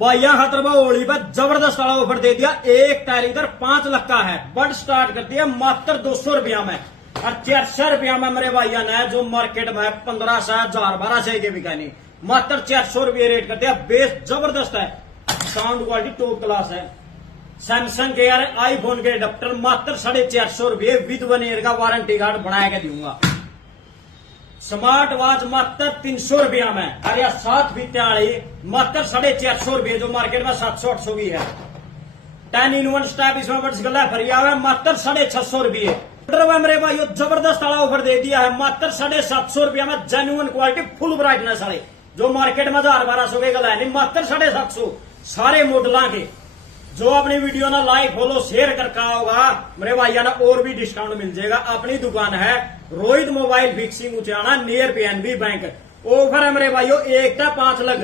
भाइया खतरबा होली पर जबरदस्त वाला ऑफर दे दिया। एक टायर इधर 5 लाख का है। बड स्टार्ट कर दिया मात्र 200 रुपया में और 400 रुपया में मेरे भाइया ने जो मार्केट में 1500 1000 1200 के बिका नहीं, मात्र 400 रुपये रेट कर दिया। बेस जबरदस्त है, साउंड क्वालिटी टॉप क्लास है। सैमसंग के यार आईफोन के अडेप्टर मात्र 450 रुपये विद 1 ईयर का वारंटी कार्ड बना के दूंगा। स्मार्ट वॉच मात्र 300 रुपया में, अरे 7 फीते वाली मात्र 450 रुपये, जो मार्केट में 700-800 की है। 10 in 1 स्टैप इसमें बट्स गला फरिया है मात्र 650 रुपये। मेरे भाई जबरदस्त वाला ऑफर दे दिया है मात्र 750 रुपया में। जेन्युइन क्वालिटी फुल ब्राइटनेस वाले, जो मार्केट में 1000-1200 के गला है नहीं, मात्र 750 सारे मॉडल के। जो अपनी वीडियो ना लाइक फॉलो शेयर करका होगा मेरे भाइया ना और भी डिस्काउंट मिल जाएगा। अपनी दुकान है Rohit mobile fixing Uchana near PNB bank. Offer है मेरे भाइयों 1 का 5 लाख।